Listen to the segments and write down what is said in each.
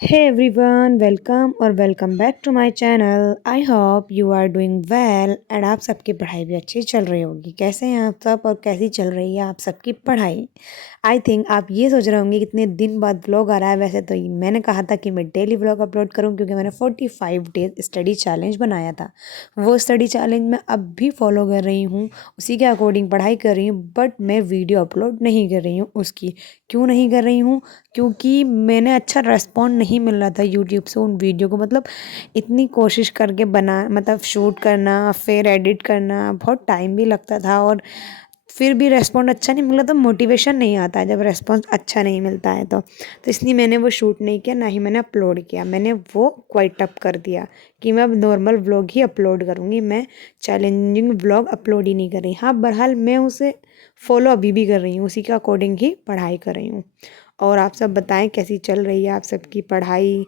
Hey everyone, welcome और welcome back to my channel. I hope you are doing well and आप सबकी पढ़ाई भी अच्छी चल रही होगी। कैसे हैं आप सब और कैसी चल रही है आप सबकी पढ़ाई? आई थिंक आप ये सोच रहे होंगे कितने दिन बाद व्लॉग आ रहा है। वैसे तो मैंने कहा था कि मैं डेली व्लॉग अपलोड करूं क्योंकि मैंने 45 डेज स्टडी चैलेंज बनाया था। वो स्टडी चैलेंज मैं अब भी फॉलो कर रही हूँ, उसी के अकॉर्डिंग पढ़ाई कर रही हूँ, बट मैं वीडियो अपलोड नहीं कर रही हूँ उसकी। क्यों नहीं कर रही हूँ? क्योंकि मैंने अच्छा रेस्पॉन्ड नहीं मिल रहा था यूट्यूब से उन वीडियो को। मतलब इतनी कोशिश करके बना, मतलब शूट करना फिर एडिट करना, बहुत टाइम भी लगता था और फिर भी रेस्पॉन्ड अच्छा नहीं मिला तो मोटिवेशन नहीं आता है जब रेस्पॉन्स अच्छा नहीं मिलता है तो इसलिए मैंने वो शूट नहीं किया, ना ही मैंने अपलोड किया। मैंने वो क्वाइट अप कर दिया कि मैं अब नॉर्मल व्लॉग ही अपलोड करूँगी, मैं चैलेंजिंग व्लॉग अपलोड ही नहीं कर रही। हाँ, बहरहाल मैं उसे फॉलो अभी भी कर रही हूँ, उसी के अकॉर्डिंग ही पढ़ाई कर रही हूँ। और आप सब बताएं कैसी चल रही है आप सबकी पढ़ाई,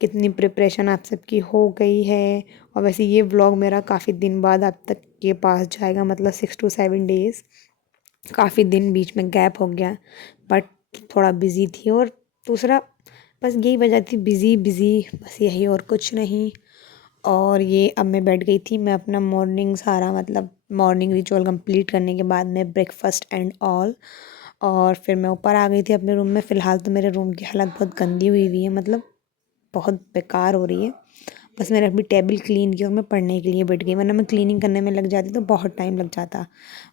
कितनी प्रिपरेशन आप सबकी हो गई है। और वैसे ये व्लॉग मेरा काफ़ी दिन बाद आप तक के पास जाएगा, मतलब 6 to 7 डेज़। काफ़ी दिन बीच में गैप हो गया, बट थोड़ा बिज़ी थी। और दूसरा बस यही वजह थी, बिज़ी बिज़ी, बस यही और कुछ नहीं। और ये अब मैं बैठ गई थी, मैं अपना मॉर्निंग सारा, मतलब मॉर्निंग रिचुअल कंप्लीट करने के बाद में ब्रेकफास्ट एंड ऑल, और फिर मैं ऊपर आ गई थी अपने रूम में। फ़िलहाल तो मेरे रूम की हालत बहुत गंदी हुई है, मतलब बहुत बेकार हो रही है। बस मैंने अपनी टेबल क्लीन की और मैं पढ़ने के लिए बैठ गई, वरना मैं क्लीनिंग करने में लग जाती तो बहुत टाइम लग जाता।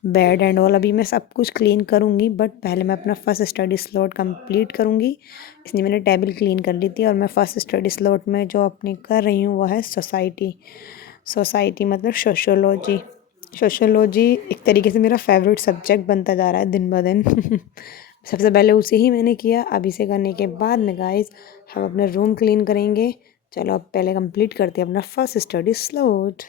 बेड एंड ऑल अभी मैं सब कुछ क्लीन करूँगी, बट पहले मैं अपना फर्स्ट स्टडी स्लॉट कंप्लीट करूँगी, इसलिए मैंने टेबल क्लीन कर ली थी। और मैं फर्स्ट स्टडी स्लॉट में जो अपनी कर रही हूँ वो है सोसाइटी मतलब सोशोलॉजी। सोशोलॉजी एक तरीके से मेरा फेवरेट सब्जेक्ट बनता जा रहा है दिन ब दिन। सबसे पहले उसे ही मैंने किया, अब इसे करने के बाद में गाइस हम अपना रूम क्लीन करेंगे। चलो अब पहले कंप्लीट करते हैं अपना first study slot.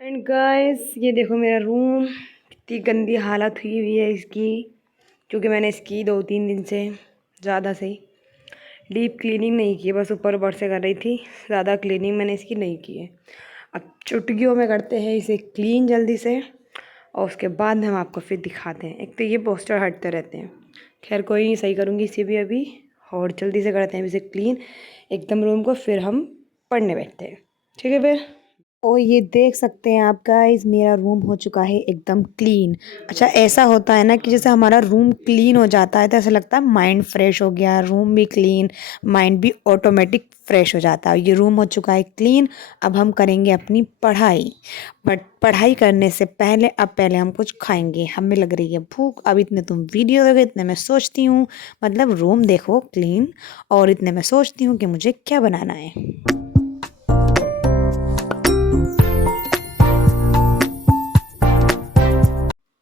And guys ये देखो मेरा रूम, कितनी गंदी हालत हुई है इसकी, क्योंकि मैंने इसकी 2-3 दिन से ज़्यादा से डीप क्लीनिंग नहीं की, बस ऊपर ऊपर से कर रही थी, ज़्यादा क्लीनिंग मैंने इसकी नहीं की है। अब चुटकियों में करते हैं इसे क्लीन जल्दी से, और उसके बाद में हम आपको फिर दिखाते हैं। एक तो ये पोस्टर हटते रहते हैं, खैर कोई नहीं, सही करूँगी इसे भी अभी। और जल्दी से करते हैं इसे क्लीन एकदम रूम को, फिर हम पढ़ने बैठते हैं, ठीक है फिर। और ये देख सकते हैं आप गाइस, मेरा रूम हो चुका है एकदम क्लीन। अच्छा, ऐसा होता है ना कि जैसे हमारा रूम क्लीन हो जाता है तो ऐसा लगता है माइंड फ्रेश हो गया, रूम भी क्लीन, माइंड भी ऑटोमेटिक फ्रेश हो जाता है। ये रूम हो चुका है क्लीन, अब हम करेंगे अपनी पढ़ाई। बट पढ़ाई करने से पहले अब पहले हम कुछ खाएंगे, हमें लग रही है भूख। अब इतने तुम वीडियो दोगे, इतने मैं सोचती हूँ, मतलब रूम देखो क्लीन, और इतने मैं सोचती हूँ कि मुझे क्या बनाना है।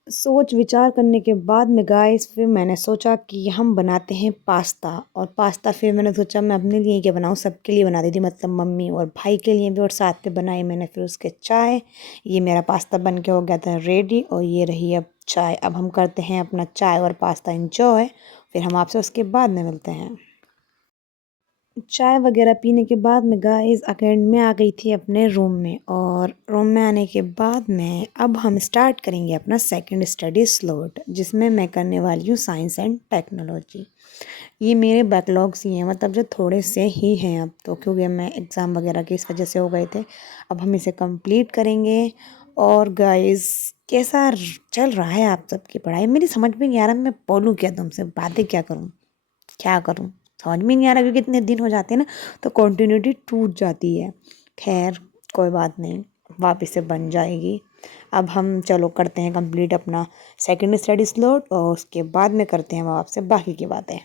सोच विचार करने के बाद में गाइस फिर मैंने सोचा कि हम बनाते हैं पास्ता। और पास्ता फिर मैंने सोचा मैं अपने लिए क्या बनाऊँ, सबके लिए बना दी थी, मतलब मम्मी और भाई के लिए भी, और साथ में बनाई मैंने फिर उसके चाय। ये मेरा पास्ता बन के हो गया था रेडी, और ये रही अब चाय। अब हम करते हैं अपना चाय और पास्ता इंजॉय, फिर हम आपसे उसके बाद में मिलते हैं। चाय वगैरह पीने के बाद में गाइस अकेंड में आ गई थी अपने रूम में, और रूम में आने के बाद में अब हम स्टार्ट करेंगे अपना सेकंड स्टडी स्लॉट, जिसमें मैं करने वाली हूँ साइंस एंड टेक्नोलॉजी। ये मेरे बैकलॉग्स ही हैं, मतलब जो थोड़े से ही हैं अब तो, क्योंकि मैं एग्ज़ाम वगैरह की इस वजह से हो गए थे। अब हम इसे कंप्लीट करेंगे। और गाइस कैसा चल रहा है आप सबकी पढ़ाई? मेरी समझ में नहीं आ रहा मैं बोलूँ क्या, तुमसे बातें क्या करूँ, समझ में नहीं आ रहा, क्योंकि इतने दिन हो जाते हैं ना तो कंटिन्यूटी टूट जाती है। खैर कोई बात नहीं, वापस से बन जाएगी। अब हम चलो करते हैं कंप्लीट अपना सेकंड स्टडी स्लॉट, और उसके बाद में करते हैं हम आपसे बाकी की बातें।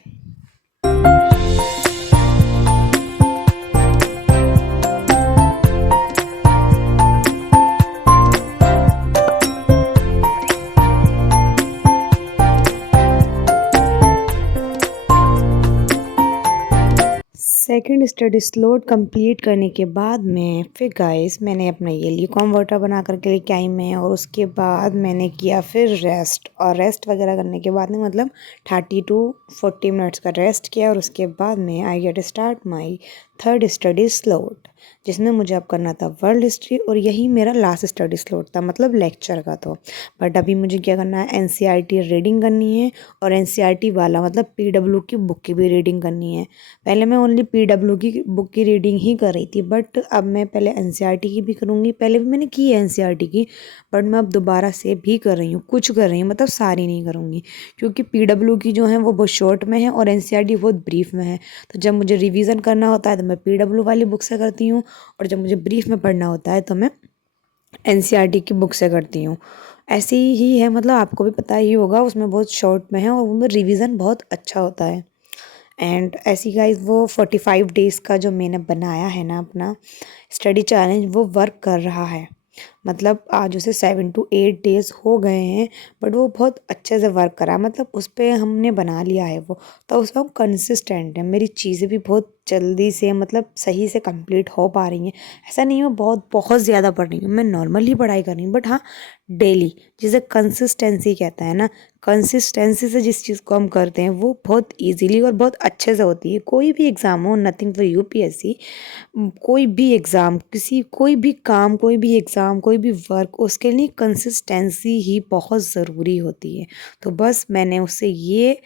सेकंड स्टडी स्लोट कंप्लीट करने के बाद में फिर गाइस मैंने अपना ये ल्यूकॉम वाटर बना करके लेके आई मैं, और उसके बाद मैंने किया फिर रेस्ट, और रेस्ट वगैरह करने के बाद में मतलब 30 to 40 मिनट्स का रेस्ट किया, और उसके बाद में I get start my third study slot, जिसमें मुझे अब करना था वर्ल्ड हिस्ट्री, और यही मेरा लास्ट स्टडी स्लोट था मतलब लेक्चर का। तो बट अभी मुझे क्या करना है, एनसीईआरटी रीडिंग करनी है, और एनसीईआरटी वाला मतलब पीडब्ल्यू की बुक की भी रीडिंग करनी है। पहले मैं ओनली पीडब्ल्यू की बुक की रीडिंग ही कर रही थी, बट अब मैं पहले एनसीईआरटी की भी करूँगी। पहले भी मैंने की है एनसीईआरटी की, बट मैं अब दोबारा से भी कर रही हूँ, कुछ कर रही हूँ, मतलब सारी नहीं करूँगी, क्योंकि पीडब्ल्यू की जो है वो बहुत शॉर्ट में है और एनसीईआरटी बहुत ब्रीफ में है। तो जब मुझे रिवीजन करना होता है तो मैं पीडब्ल्यू वाली बुक से करती हूँ, और जब मुझे ब्रीफ में पढ़ना होता है तो मैं एनसीईआरटी की बुक से करती हूँ। ऐसे ही है, मतलब आपको भी पता ही होगा, उसमें बहुत शॉर्ट में है और उनमें रिवीजन बहुत अच्छा होता है। एंड ऐसी गाइस वो 45 डेज़ का जो मैंने बनाया है ना अपना स्टडी चैलेंज, वो वर्क कर रहा है। मतलब आज उसे 7 to 8 डेज़ हो गए हैं, बट वो बहुत अच्छे से वर्क करा, मतलब उस पर हमने बना लिया है वो, तो उसमें हम कंसिस्टेंट है। मेरी चीज़ें भी बहुत जल्दी से मतलब सही से कंप्लीट हो पा रही हैं। ऐसा नहीं है मैं बहुत बहुत ज़्यादा पढ़ रही हूँ, मैं नॉर्मल ही पढ़ाई कर रही हूँ, बट हाँ डेली, जिसे कंसिस्टेंसी कहता है ना, कंसिस्टेंसी से जिस चीज़ को हम करते हैं वो बहुत इजीली और बहुत अच्छे से होती है। कोई भी एग्ज़ाम हो, नथिंग फॉर यूपीएससी, कोई भी एग्ज़ाम, किसी कोई भी काम, कोई भी एग्ज़ाम, कोई भी वर्क, उसके लिए कंसिस्टेंसी ही बहुत ज़रूरी होती है। तो बस मैंने उससे ये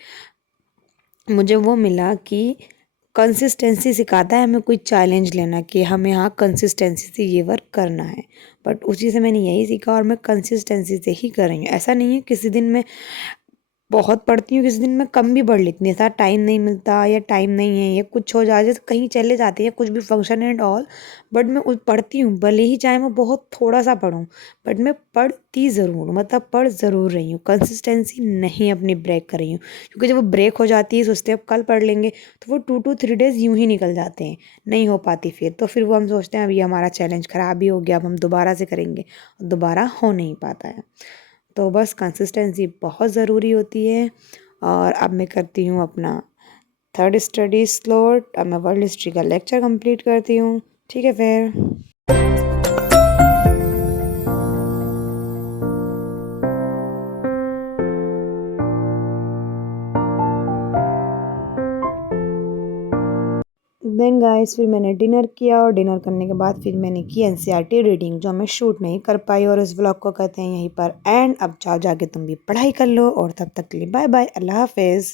मुझे वो मिला कि कंसिस्टेंसी सिखाता है हमें कोई चैलेंज लेना, कि हमें हाँ कंसिस्टेंसी से ये वर्क करना है। बट उसी से मैंने यही सीखा, और मैं कंसिस्टेंसी से ही कर रही हूँ। ऐसा नहीं है किसी दिन मैं बहुत पढ़ती हूँ, किसी दिन मैं कम भी पढ़ लेती हूँ, ऐसा टाइम नहीं मिलता या टाइम नहीं है या कुछ हो जाए, जैसे कहीं चले जाते हैं कुछ भी फंक्शन एंड ऑल, बट मैं पढ़ती हूँ, भले ही चाहे मैं बहुत थोड़ा सा पढूँ, बट मैं पढ़ती ज़रूर, मतलब पढ़ ज़रूर रही हूँ। कंसिस्टेंसी नहीं अपनी ब्रेक कर रही हूँ, क्योंकि जब वो ब्रेक हो जाती है सोचते हैं अब कल पढ़ लेंगे, तो वो 2 to 3 डेज़ यूँ ही निकल जाते हैं, नहीं हो पाती फिर। तो फिर वो हम सोचते हैं अब ये हमारा चैलेंज ख़राब ही हो गया, अब हम दोबारा से करेंगे, दोबारा हो नहीं पाता है। तो बस कंसिस्टेंसी बहुत ज़रूरी होती है। और अब मैं करती हूँ अपना थर्ड स्टडी स्लॉट, अब मैं वर्ल्ड हिस्ट्री का लेक्चर कंप्लीट करती हूँ। ठीक है फिर। देन गाइस फिर मैंने डिनर किया, और डिनर करने के बाद फिर मैंने की एनसीईआरटी रीडिंग, जो मैं शूट नहीं कर पाई, और इस व्लॉग को कहते हैं यहीं पर एंड। अब जाओ जाके तुम भी पढ़ाई कर लो, और तब तक के लिए बाय बाय, अल्लाह हाफिज़।